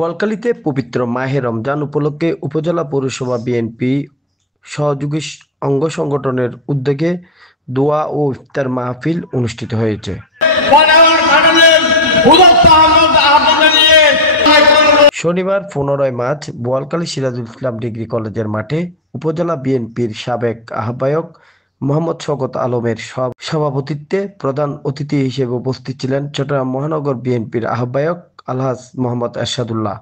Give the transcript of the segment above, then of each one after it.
বলকালীতে পবিত্র মাহে রমজান উপলক্ষে উপজেলা পৌরসভা বিএনপি সহযোগী অঙ্গ সংগঠনের উদ্যোগে দোয়া ও ইফতার মাহফিল অনুষ্ঠিত হয়েছে। শনিবার 15 মার্চ বোয়ালখালী সিরাজুল ইসলাম ডিগ্রি কলেজের মাঠে উপজেলা বিএনপির সাবেক আহ্বায়ক মোহাম্মদ শওকত আলমের সভাপতিত্বে প্রধান অতিথি হিসেবে উপস্থিত ছিলেন চট্টগ্রাম মহানগর বিএনপির আহ্বায়ক আলহাজ মোহাম্মদ এরশাদুল্লাহ।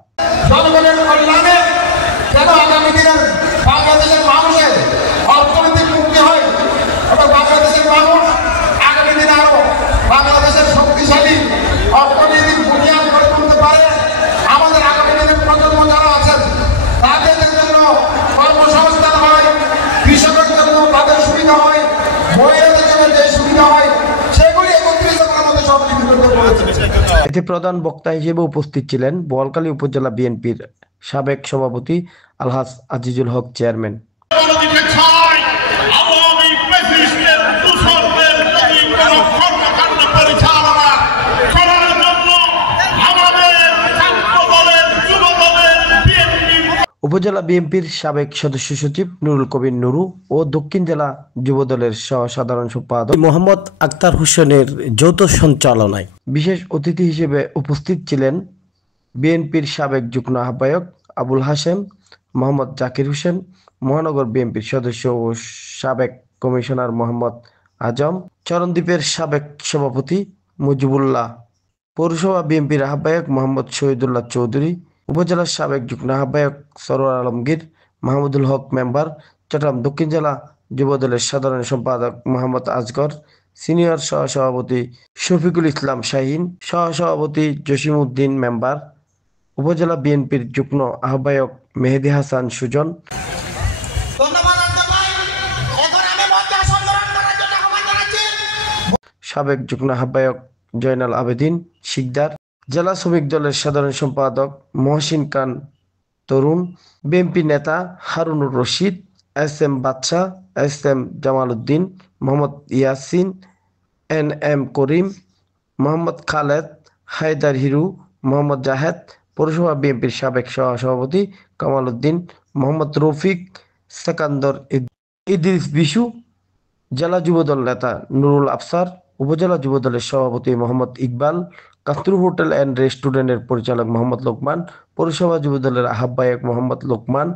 এতে প্রধান বক্তা হিসেবে উপস্থিত ছিলেন বোয়ালখালী উপজেলা বিএনপির সাবেক সভাপতি আলহাজ আজিজুল হক চেয়ারম্যান। উপজেলা বিএনপির সাবেক সদস্য সচিব নুরুল কবির নুরু ও দক্ষিণ জেলা যুবদলের সাধারণ সম্পাদক মোহাম্মদ আক্তার হোসেনের যৌথ সঞ্চালনায় বিশেষ অতিথি হিসেবে উপস্থিত ছিলেন বিএনপির সাবেক যুগ্ম আহ্বায়ক আবুল হাশেম, মোহাম্মদ জাকির হোসেন, মহানগর বিএনপির সদস্য ও সাবেক কমিশনার মোহাম্মদ আজম, চরণদ্বীপের সাবেক সভাপতি মুজিবুল্লাহ, পৌরসভা বিএনপির আহ্বায়ক মোহাম্মদ শহীদুল্লাহ চৌধুরী, উপজেলার সাবেক যুগ্ম আহ্বায়ক সরোয়ার আলমগীর, মাহমুদুল হক মেম্বার, চট্টগ্রাম দক্ষিণ জেলা যুবদলের সাধারণ সম্পাদক মোহাম্মদ আজগর, সিনিয়র সহসভাপতি শফিকুল ইসলাম শাহীন, সহসভাপতি জসিম উদ্দিন মেম্বার, উপজেলা বিএনপির যুগ্ম আহ্বায়ক মেহেদি হাসান সুজন, সাবেক যুগ্ম আহ্বায়ক জয়নাল আবেদিন শিকদার, জেলা শ্রমিক দলের সাধারণ সম্পাদক মহসিন খান তরুণ, বিএনপি নেতা হারুনুর রশিদ, এস.এম. বাদশা, এস.এম. জামাল উদ্দিন, মোহাম্মদ ইয়াসিন, এন.এম. করিম, মোহাম্মদ খালেদ, হায়দার হিরু, মোহাম্মদ জাহেদ, পৌরসভা বিএনপির সাবেক সহসভাপতি কামাল উদ্দিন, মোহাম্মদ রফিক, সেকান্দর ইদ্রিস বিশু, জেলা যুবদল নেতা নুরুল আফসার, উপজেলা যুবদলের সভাপতি মোহাম্মদ ইকবাল, কাস্তুর হোটেল অ্যান্ড রেস্টুরেন্টের পরিচালক মোহাম্মদ লোকমান, পৌরসভা যুবদলের আহ্বায়ক মোহাম্মদ লোকমান,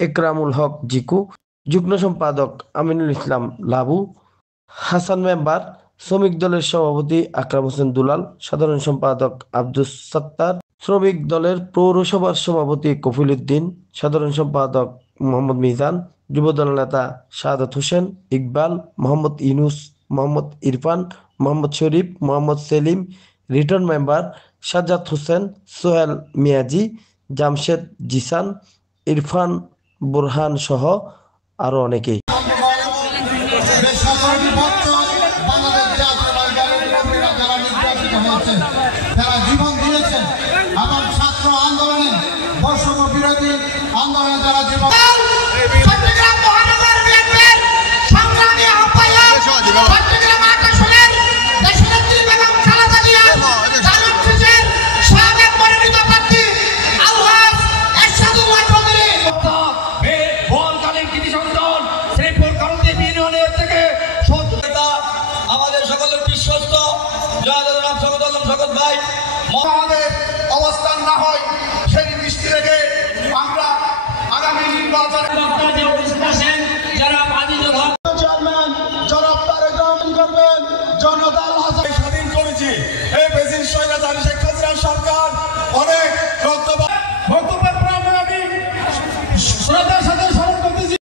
একরামুল হক জিকু, যুগ্ম সম্পাদক আমিনুল ইসলাম লাবু, হাসান মেম্বার, শ্রমিক দলের সভাপতি আকরাম হোসেন দুলাল, সাধারণ সম্পাদক আব্দুস সত্তার, শ্রমিক দলের পৌরসভার সভাপতি কফিল উদ্দিন, সাধারণ সম্পাদক মোহাম্মদ মিজান, যুবদল নেতা শাহাদাত হোসেন, ইকবাল, মোহাম্মদ ইউনুস, মোহাম্মদ ইরফান, মোহাম্মদ শরীফ, মোহাম্মদ সেলিম, রিটার্ন মেম্বার সাজ্জাদ হোসেন, সোহেল মিয়াজি, জামশেদ জিসান, ইরফান বুরহান সহ আরো অনেকেই। আমাদের সকলের বিশ্বস্ত অবস্থান না হয় সেই